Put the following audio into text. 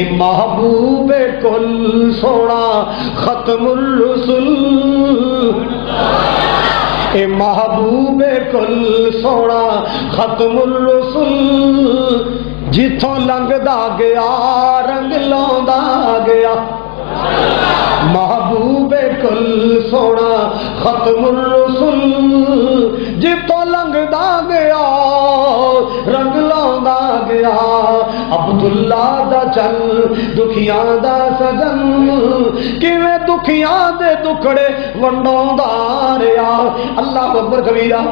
ए महबूबे कुल सोना खत्मुल रुसुल, ए महबूबे कुल सोना खत्मुल रुसुल, जिथों लंघदा गया रंग लांदा गया। महबूबे कुल सोना खत्मुल रुसुल, जिथों लंघदा गया रंग लांदा गया। अब्दुल्ला दा चल दुखियां दा सजन, किवें दुखियां दे दुखड़े वंडाउंदा रहा। अल्लाह अकबर कबीरा।